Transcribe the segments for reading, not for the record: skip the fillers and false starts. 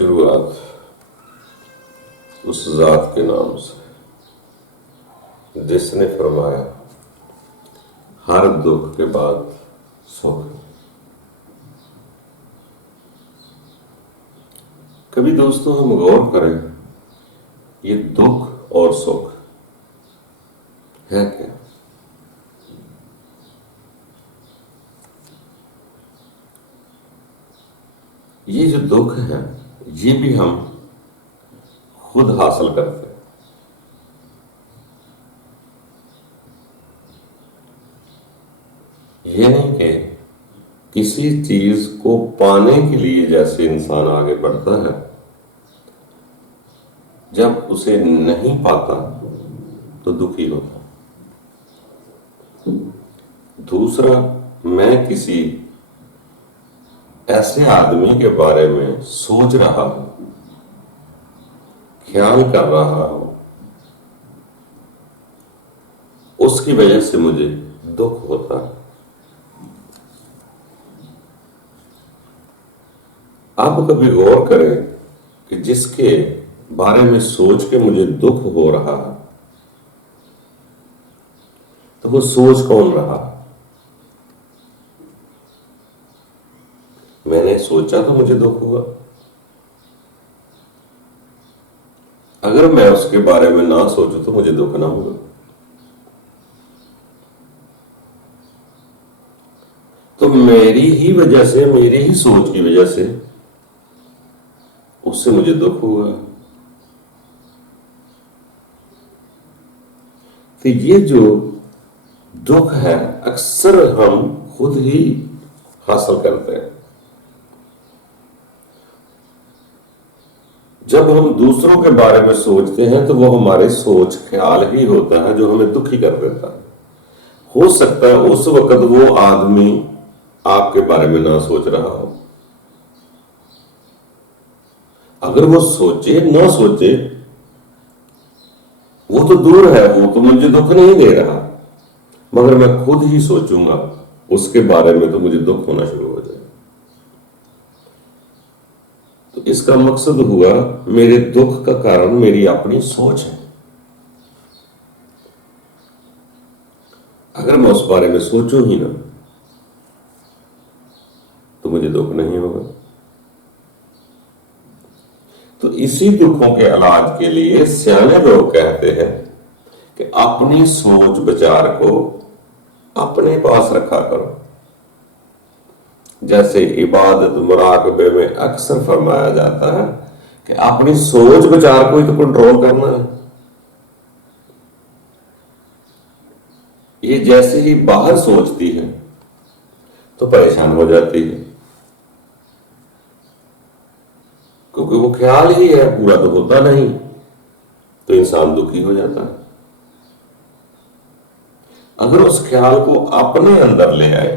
शुरुआत उस जात के नाम से जिसने फरमाया हर दुख के बाद सुख। कभी दोस्तों हम गौर करें, ये दुख और सुख है क्या? ये जो दुख है ये भी हम खुद हासिल करते हैं। ये नहीं कि किसी चीज को पाने के लिए जैसे इंसान आगे बढ़ता है, जब उसे नहीं पाता तो दुखी होता। दूसरा, मैं किसी ऐसे आदमी के बारे में सोच रहा हूं, ख्याल कर रहा हूं, उसकी वजह से मुझे दुख होता है। आप कभी गौर करें कि जिसके बारे में सोच के मुझे दुख हो रहा है, तो वो सोच कौन रहा? मैंने सोचा तो मुझे दुख हुआ। अगर मैं उसके बारे में ना सोचूं तो मुझे दुख ना होगा। तो मेरी ही वजह से, मेरी ही सोच की वजह से उससे मुझे दुख हुआ। तो ये जो दुख है अक्सर हम खुद ही हासिल करते हैं। जब हम दूसरों के बारे में सोचते हैं तो वो हमारे सोच ख्याल ही होता है जो हमें दुखी कर देता है। हो सकता है उस वक्त वो आदमी आपके बारे में ना सोच रहा हो। अगर वो सोचे ना सोचे, वो तो दूर है, वो तो मुझे दुख नहीं दे रहा। मगर मैं खुद ही सोचूंगा उसके बारे में तो मुझे दुख होना शुरू हो जाए। तो इसका मकसद हुआ, मेरे दुख का कारण मेरी अपनी सोच है। अगर मैं उस बारे में सोचूं ही ना तो मुझे दुख नहीं होगा। तो इसी दुखों के इलाज के लिए सियाने लोग कहते हैं कि अपनी सोच विचार को अपने पास रखा करो। जैसे इबादत मुराकबे में अक्सर फरमाया जाता है कि अपनी सोच विचार को ही तो कंट्रोल करना है। ये जैसे ही बाहर सोचती है तो परेशान हो जाती है, क्योंकि वो ख्याल ही है, पूरा तो होता नहीं। तो इंसान दुखी हो जाता है। अगर उस ख्याल को अपने अंदर ले आए,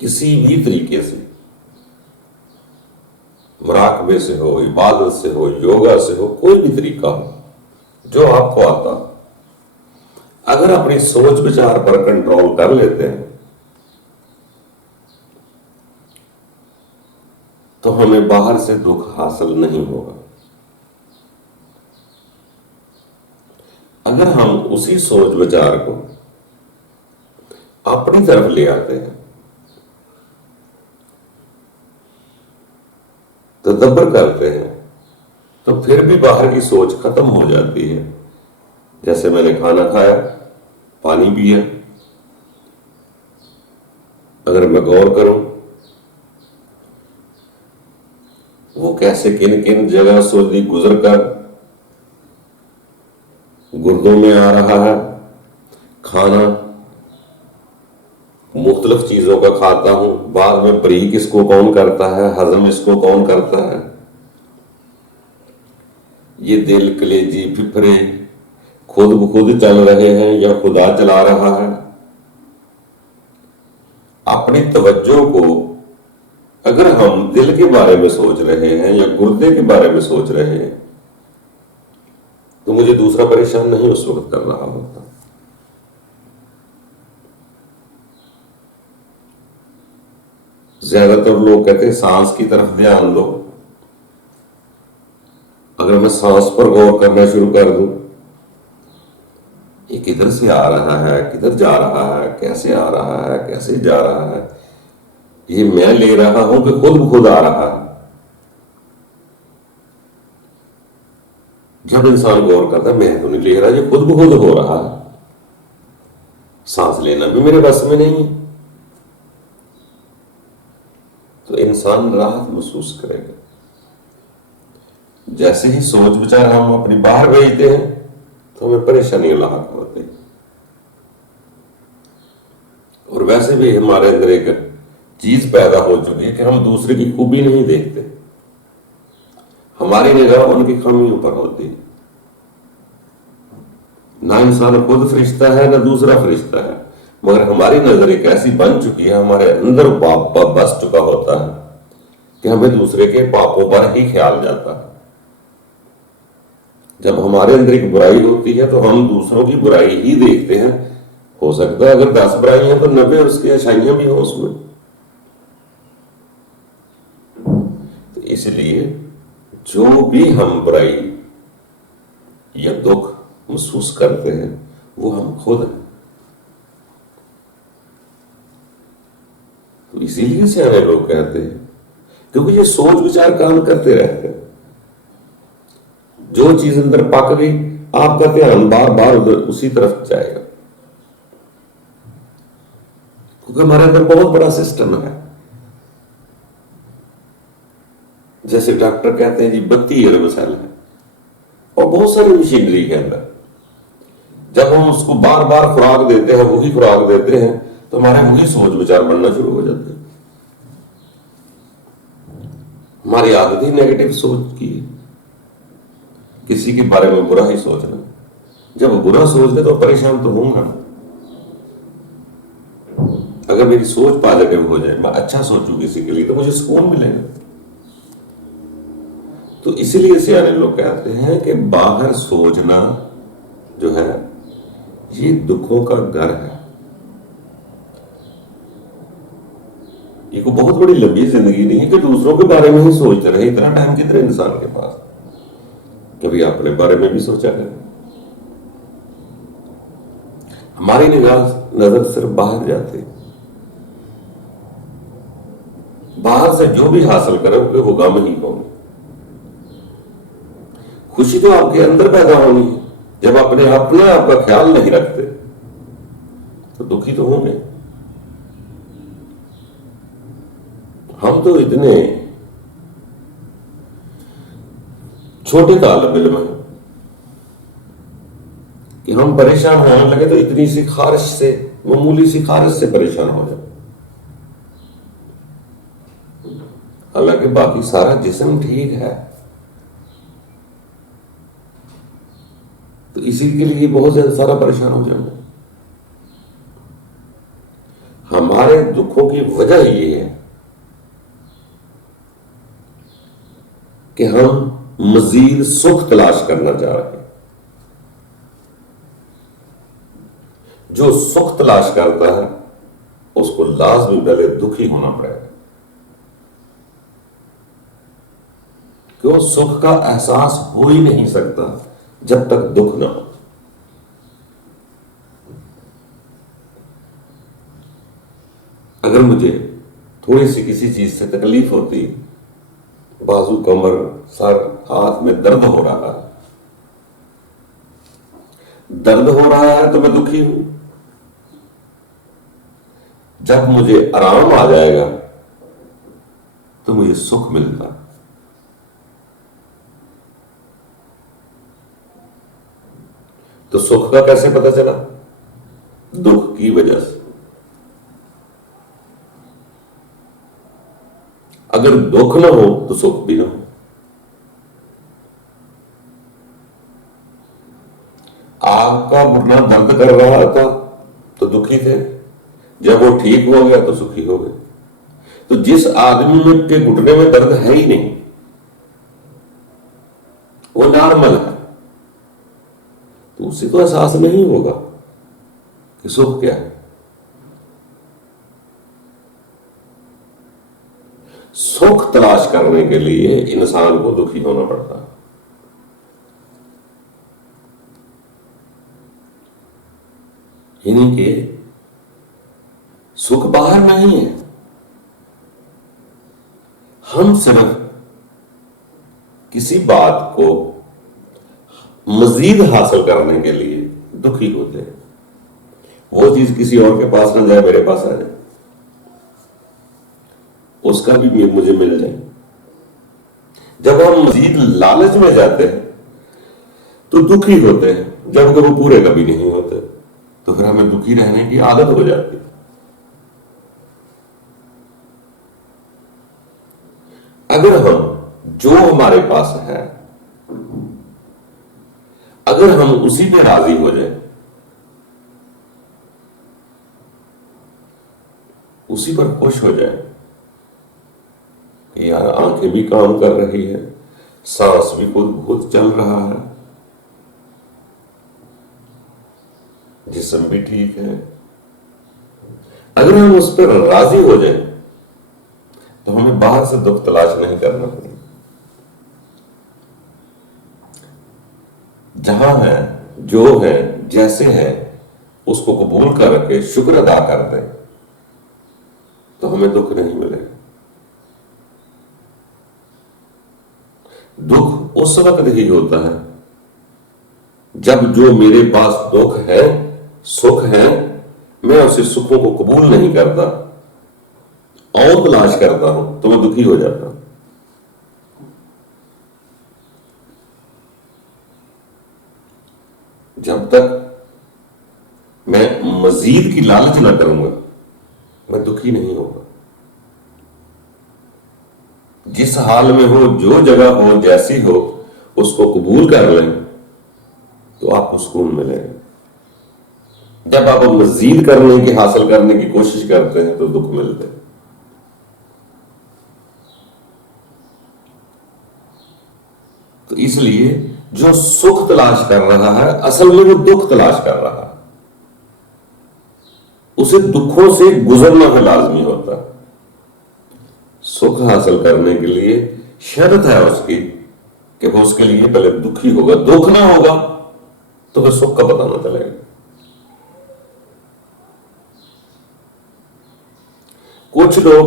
किसी भी तरीके से, मुराकबे से हो, इबादत से हो, योगा से हो, कोई भी तरीका हो जो आपको आता, अगर अपनी सोच विचार पर कंट्रोल कर लेते हैं तो हमें बाहर से दुख हासिल नहीं होगा। अगर हम उसी सोच विचार को अपनी तरफ ले आते हैं, तदब्बर करते हैं, तो फिर भी बाहर की सोच खत्म हो जाती है। जैसे मैंने खाना खाया, पानी पिया, अगर मैं गौर करूं वो कैसे किन किन जगह सोच गुजर कर गुर्दों में आ रहा है। खाना मुख्तलिफ चीजों का खाता हूं, बाद में बरीक इसको कौन करता है, हजम इसको कौन करता है। ये दिल, कलेजी, फिफरे खुद ब खुद चल रहे हैं या खुदा चला रहा है। अपनी तवज्जो को अगर हम दिल के बारे में सोच रहे हैं या गुर्दे के बारे में सोच रहे हैं तो मुझे दूसरा परेशान नहीं उस वक्त कर रहा होता। ज्यादातर लोग कहते हैं सांस की तरफ ध्यान दो। अगर मैं सांस पर गौर करना शुरू कर दूं, ये किधर से आ रहा है, किधर जा रहा है, कैसे आ रहा है, कैसे जा रहा है, ये मैं ले रहा हूं कि खुद ब खुद आ रहा है। जब इंसान गौर करता है, मैं तो नहीं ले रहा, ये खुद ब खुद हो रहा है, सांस लेना भी मेरे बस में नहीं है, तो इंसान राहत महसूस करेगा। जैसे ही सोच विचार हम अपनी बाहर भेजते हैं तो हमें परेशानी लाक होती है। और वैसे भी हमारे अंदर एक चीज पैदा हो चुकी है कि हम दूसरे की खूबी नहीं देखते, हमारी निगाह उनकी खामियों पर होती है। ना इंसान खुद फरिश्ता है ना दूसरा फरिश्ता है, मगर हमारी नजर एक ऐसी बन चुकी है, हमारे अंदर पाप बस चुका होता है कि हमें दूसरे के पापों पर ही ख्याल जाता है। जब हमारे अंदर एक बुराई होती है तो हम दूसरों की बुराई ही देखते हैं। हो सकता है अगर 10 बुराइयां तो 90 उसकी अच्छाइयां भी हो उसमें। तो इसलिए जो भी हम बुराई या दुख महसूस करते हैं वो हम खुद हैं। तो इसीलिए सियाने लोग कहते हैं, क्योंकि ये सोच विचार काम करते रहते हैं। जो चीज अंदर पक गई, आपका ध्यान बार बार उधर उसी तरफ जाएगा, क्योंकि हमारे अंदर बहुत बड़ा सिस्टम है। जैसे डॉक्टर कहते हैं जी 32 अरब सेल है और बहुत सारी मशीनरी के अंदर, जब हम उसको बार बार खुराक देते हैं, वही खुराक देते हैं, तो हमारे वही सोच विचार बनना शुरू हो जाते हैं। हमारी आदत ही नेगेटिव सोच की, किसी के बारे में बुरा ही सोचना। जब बुरा सोच ले तो परेशान तो होऊंगा। अगर मेरी सोच पॉजिटिव हो जाए, मैं अच्छा सोचूं किसी के लिए, तो मुझे सुकून मिलेगा। तो इसीलिए सियाने लोग कहते हैं कि बाहर सोचना जो है ये दुखों का घर है। ये कोई बहुत बड़ी लंबी जिंदगी नहीं है कि दूसरों के बारे में ही सोचते रहे। इतना टाइम कितने इंसान के पास, कभी अपने बारे में भी सोचा करें। हमारी निगाह नजर सिर्फ बाहर जाती है, बाहर से जो भी हासिल करोगे वो गम ही होंगे। खुशी तो आपके अंदर पैदा होनी है। जब अपने आपका ख्याल नहीं रखते तो दुखी तो होंगे। हम तो इतने छोटे तालब इल्म हैं कि हम परेशान होने लगे तो इतनी सी खारिश से, मामूली सी खारिश से परेशान हो जाए। हालांकि बाकी सारा जिस्म ठीक है, तो इसी के लिए बहुत ज्यादा सारा परेशान हो जाएंगे। हमारे दुखों की वजह ये है कि हम मजीद सुख तलाश करना चाह रहे हैं। जो सुख तलाश करता है उसको लाजमी पहले दुखी होना पड़ेगा। क्यों? सुख का एहसास हो ही नहीं सकता जब तक दुख ना हो। अगर मुझे थोड़ी सी किसी चीज से तकलीफ होती, बाजू, कमर, सर, हाथ में दर्द हो रहा है, तो मैं दुखी हूं। जब मुझे आराम आ जाएगा तो मुझे सुख मिलता। तो सुख का कैसे पता चला? दुख की वजह से। अगर दुख ना हो तो सुख भी ना हो। आपका मुन्ना दर्द कर रहा था तो दुखी थे, जब वो ठीक हो गया तो सुखी हो गए। तो जिस आदमी में के घुटने में दर्द है ही नहीं, वो नॉर्मल है, तो उसे तो एहसास नहीं होगा कि सुख क्या है। सुख तलाश करने के लिए इंसान को दुखी होना पड़ता है। इन्हीं के सुख बाहर नहीं है, हम सिर्फ किसी बात को मजीद हासिल करने के लिए दुखी होते हैं। वो चीज किसी और के पास ना जाए, मेरे पास आ जाए, उसका भी मुझे मिल जाए। जब हम मजीद लालच में जाते हैं तो दुखी होते हैं, जबकि वो पूरे कभी नहीं होते, तो फिर हमें दुखी रहने की आदत हो जाती है। अगर हम जो हमारे पास है, अगर हम उसी पे राजी हो जाए, उसी पर खुश हो जाए कि यार आंखें भी काम कर रही है, सांस भी खुद चल रहा है, जिस्म भी ठीक है, अगर हम उस पर राजी हो जाए तो हमें बाहर से दुख तलाश नहीं करना पड़ेगा। जहां है, जो है, जैसे है, उसको कबूल करके शुक्र अदा कर दे तो हमें दुख नहीं मिलेगा। दुख उस वक्त ही होता है जब जो मेरे पास दुख है, सुख है, मैं उसे सुखों को कबूल नहीं करता और तलाश करता हूं तो मैं दुखी हो जाता हूं। जब तक मैं मजीद की लालच ना करूंगा मैं दुखी नहीं होगा। जिस हाल में हो, जो जगह हो, जैसी हो, उसको कबूल कर लें तो आपको सुकून मिलेगा। जब आप मजीद करने की, हासिल करने की कोशिश करते हैं तो दुख मिलते हैं। तो इसलिए जो सुख तलाश कर रहा है असल में वो दुख तलाश कर रहा है, उसे दुखों से गुजरना भी लाजमी होता है। सुख हासिल करने के लिए शर्त है उसकी कि वो उसके लिए पहले दुखी होगा। दुख ना होगा तो फिर सुख का पता ना चलेगा। कुछ लोग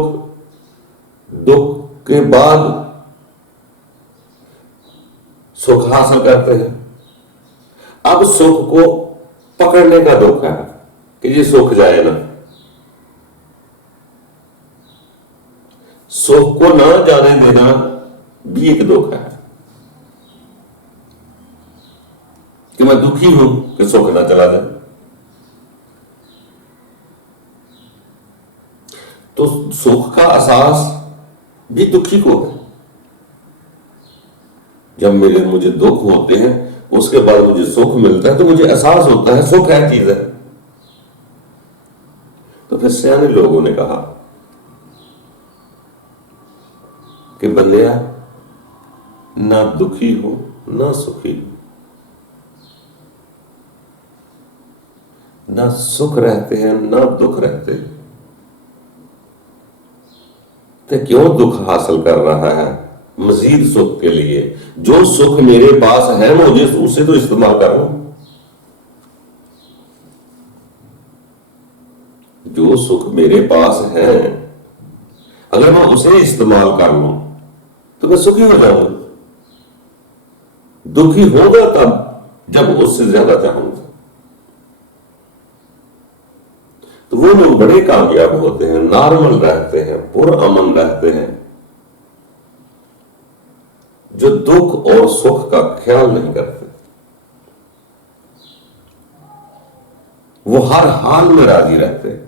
दुख के बाद सुख हासिल करते हैं। अब सुख को पकड़ने का दुख है कि ये सुख जाए ना, सुख को ना जाने देना भी एक दुख है कि मैं दुखी हूं कि सुख ना चला जाए। तो सुख का एहसास भी दुखी को है। जब मुझे दुख होते हैं उसके बाद मुझे सुख मिलता है तो मुझे एहसास होता है सुख है चीज है। तो फिर सियाने लोगों ने कहा कि बंदिया ना दुखी हो ना सुखी हो, ना सुख रहते हैं ना दुख रहते हैं, तो क्यों दुख हासिल कर रहा है मजीद सुख के लिए? जो सुख मेरे पास है मुझे उसे तो इस्तेमाल करूं। जो सुख मेरे पास है अगर मैं उसे इस्तेमाल कर लूं तो मैं सुखी हो जाऊंगा। दुखी होगा तब जब उससे ज्यादा चाहूंगा। तो वो लोग बड़े कामयाब होते हैं, नॉर्मल रहते हैं, पुरअमन रहते हैं, जो दुख और सुख का ख्याल नहीं करते। वो हर हाल में राजी रहते हैं।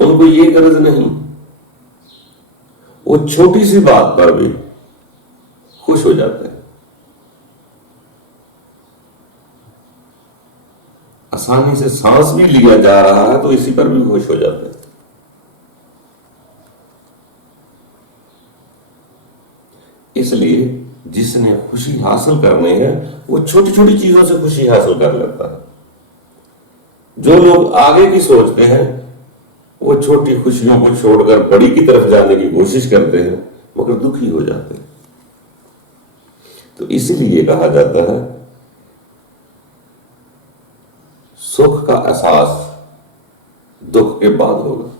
उनको ये गरज नहीं, वो छोटी सी बात पर भी खुश हो जाते हैं। आसानी से सांस भी लिया जा रहा है तो इसी पर भी खुश हो जाते हैं। इसलिए जिसने खुशी हासिल करनी है वो छोटी छोटी चीजों से खुशी हासिल कर लेता है। जो लोग आगे की सोचते हैं वो छोटी खुशियों को छोड़कर बड़ी की तरफ जाने की कोशिश करते हैं मगर दुखी हो जाते हैं। तो इसीलिए कहा जाता है सुख का एहसास दुख के बाद होगा।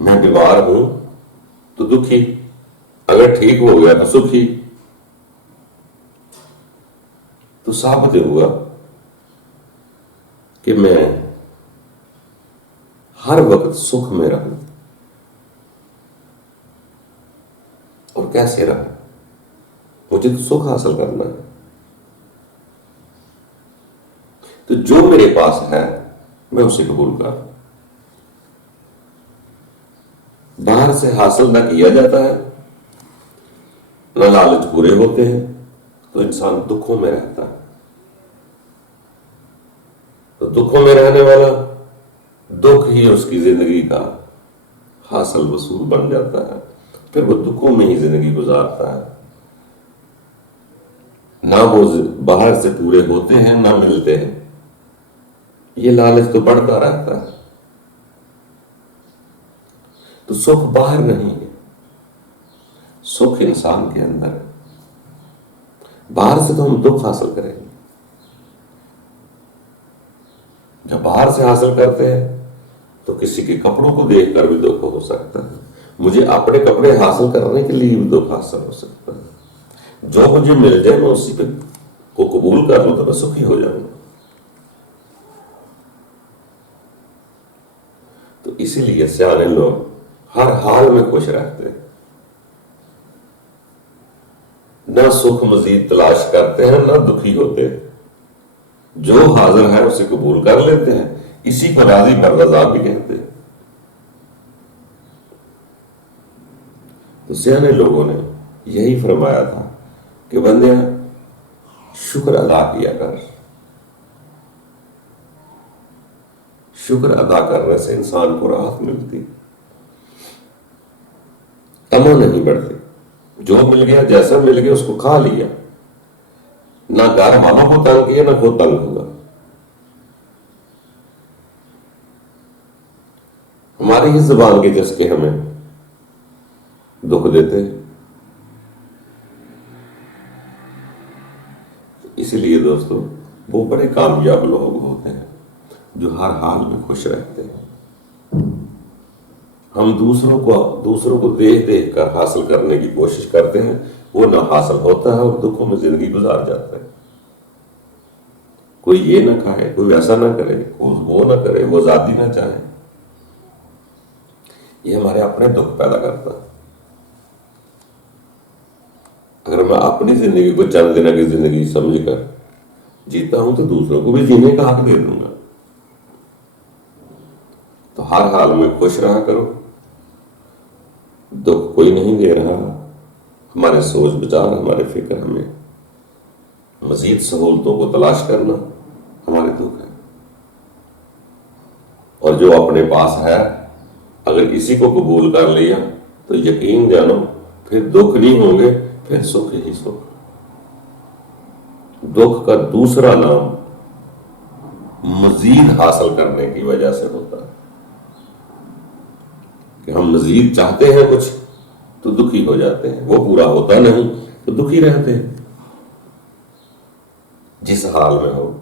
मैं बीमार हूं तो दुखी, अगर ठीक हो गया तो सुखी। तो साबित हुआ कि मैं हर वक्त सुख में रहूं। और कैसे रहूं? मुझे तो सुख हासिल करना है। तो जो मेरे पास है मैं उसे कबूल कर। बाहर से हासिल ना किया जाता है, ना लालच पूरे होते हैं, तो इंसान दुखों में रहता है। तो दुखों में रहने वाला दुख ही उसकी जिंदगी का हासिल वसूल बन जाता है। फिर वो दुखों में ही जिंदगी गुजारता है। ना वो बाहर से पूरे होते हैं ना मिलते हैं, ये लालच तो बढ़ता रहता है। तो सुख बाहर नहीं है, सुख इंसान के अंदर है। बाहर से तो हम दुख हासिल करेंगे। जब बाहर से हासिल करते हैं तो किसी के कपड़ों को देखकर भी दुख हो सकता है। मुझे अपने कपड़े हासिल करने के लिए भी दुख हासिल हो सकता है। जो मुझे मिल जाए मैं उसी पे को कबूल कर लूं तो मैं सुखी हो जाऊंगा। तो इसीलिए सियाने लोग हर हाल में खुश रहते हैं, ना सुख मजीद तलाश करते हैं ना दुखी होते हैं। जो हाजिर है उसे कबूल कर लेते हैं। इसी को राजी पर रजा भी कहते हैं। तो सियाने लोगों ने यही फरमाया था कि बंदे शुक्र अदा किया कर। शुक्र अदा करने से इंसान को राहत मिलती, तमा नहीं बढ़ती। जो मिल गया जैसा मिल गया उसको खा लिया, ना घर वालों को तंग किया ना खुद तंग हुआ। हमारी ही जुबान के चस्के हमें दुख देते हैं। इसीलिए दोस्तों वो बड़े कामयाब लोग होते हैं जो हर हाल में खुश रहते हैं। हम दूसरों को देख देख कर हासिल करने की कोशिश करते हैं, वो ना हासिल होता है और दुखों में जिंदगी गुजार जाता है। कोई ये ना खाए, कोई वैसा ना करे, कोई वो ना करे, वो आजादी ना चाहे, ये हमारे अपने दुख पैदा करता है। अगर मैं अपनी जिंदगी को चंद दिनों की जिंदगी समझकर जीता हूं तो दूसरों को भी जीने का हक दे दूंगा। तो हर हाल में खुश रहा करो। दुख कोई नहीं दे रहा। हमारे सोच विचार, हमारे फिक्र, हमें मजीद सहूलतों को तलाश करना हमारे दुख है। और जो अपने पास है अगर इसी को कबूल कर लिया तो यकीन जानो फिर दुख नहीं होंगे, फिर सुख ही सुख। दुख का दूसरा नाम मजीद हासिल करने की वजह से होता है कि हम मजीद चाहते हैं कुछ तो दुखी हो जाते हैं, वो पूरा होता नहीं तो दुखी रहते हैं। जिस हाल में हो,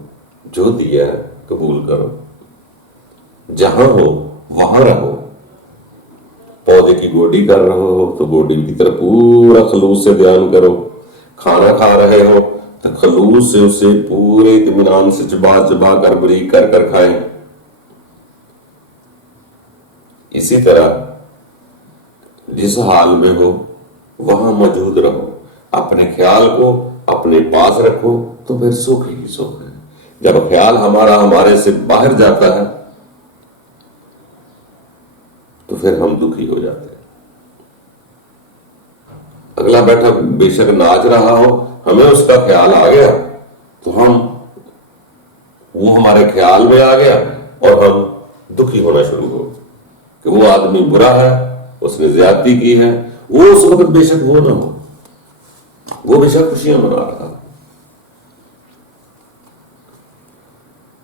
जो दिया है कबूल करो, जहां हो वहां रहो। पौधे की गोडी कर रहे हो तो गोडी की तरफ पूरा खलूस से ध्यान करो। खाना खा रहे हो तो खलूस से उसे पूरे इत्मीनान से चबा चबा कर बारीक कर कर खाएं। इसी तरह जिस हाल में हो वहां मौजूद रहो। अपने ख्याल को अपने पास रखो तो फिर सुख ही सुख है। जब ख्याल हमारा हमारे से बाहर जाता है तो फिर हम दुखी हो जाते हैं। अगला बैठा बेशक नाच रहा हो, हमें उसका ख्याल आ गया तो वो हमारे ख्याल में आ गया और हम दुखी होना शुरू हो कि वो आदमी बुरा है, उसने ज्यादती की है। वो उस वक्त बेशक वो ना हो, वो बेशक खुशियां मना रहा है,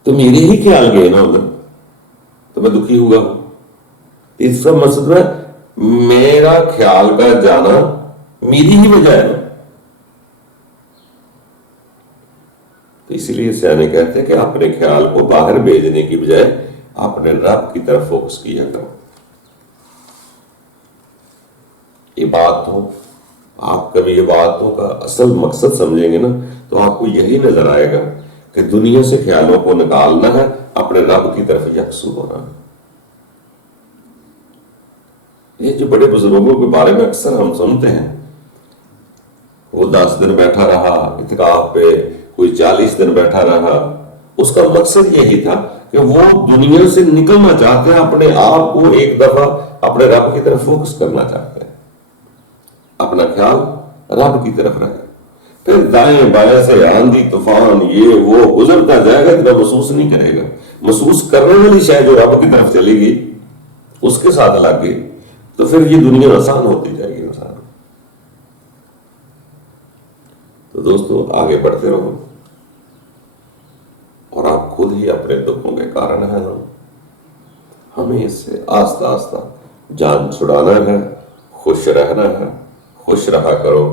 तो मेरे ही ख्याल गए ना उधर, तो मैं दुखी हुआ। इसका मकसद है मेरा ख्याल का जाना मेरी ही वजह है ना। तो इसीलिए सियाने कहते हैं कि अपने ख्याल को बाहर भेजने की बजाय अपने रब की तरफ फोकस किया करो। इबादतों, आप कभी इबादतों का असल मकसद समझेंगे ना, तो आपको यही नजर आएगा कि दुनिया से ख्यालों को निकालना है, अपने रब की तरफ यकसू होना है। ये जो बड़े बुजुर्गों के बारे में अक्सर हम सुनते हैं, वो 10 दिन बैठा रहा इत्काफ पे, कोई 40 दिन बैठा रहा, उसका मकसद यही था कि वो दुनिया से निकलना चाहते हैं, अपने आप को एक दफा अपने रब की तरफ फोकस करना चाहते हैं, अपना ख्याल रब की तरफ रहे। फिर दाएं बाएं से आंधी तूफान ये वो गुजरता जाएगा, इतना महसूस नहीं करेगा। महसूस करने वाली शायद जो रब की तरफ चलेगी, उसके साथ लग गई, तो फिर ये दुनिया आसान होती जाएगी इंसान। तो दोस्तों आगे बढ़ते रहो, और आप खुद ही अपने दुखों के कारण हैं ना, हमें इससे आस्ता आस्ता जान छुड़ाना है, खुश रहना है, खुश रहा करो।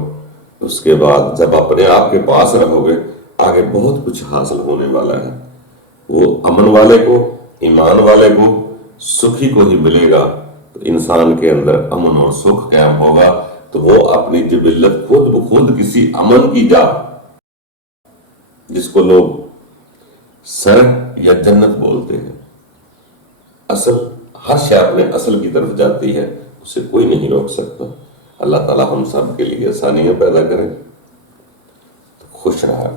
उसके बाद जब अपने आप के पास रहोगे, आगे बहुत कुछ हासिल होने वाला है। वो अमन वाले को, ईमान वाले को, सुखी को ही मिलेगा। तो इंसान के अंदर अमन और सुख कायम होगा, तो वो अपनी जिबिल्लत खुद ब खुद किसी अमन की जा, जिसको लोग सर या जन्नत बोलते हैं, असल हर शय अपने असल की तरफ जाती है, उसे कोई नहीं रोक सकता। अल्लाह ताला हम सब के लिए आसानियां पैदा करें, तो खुश रहा करें।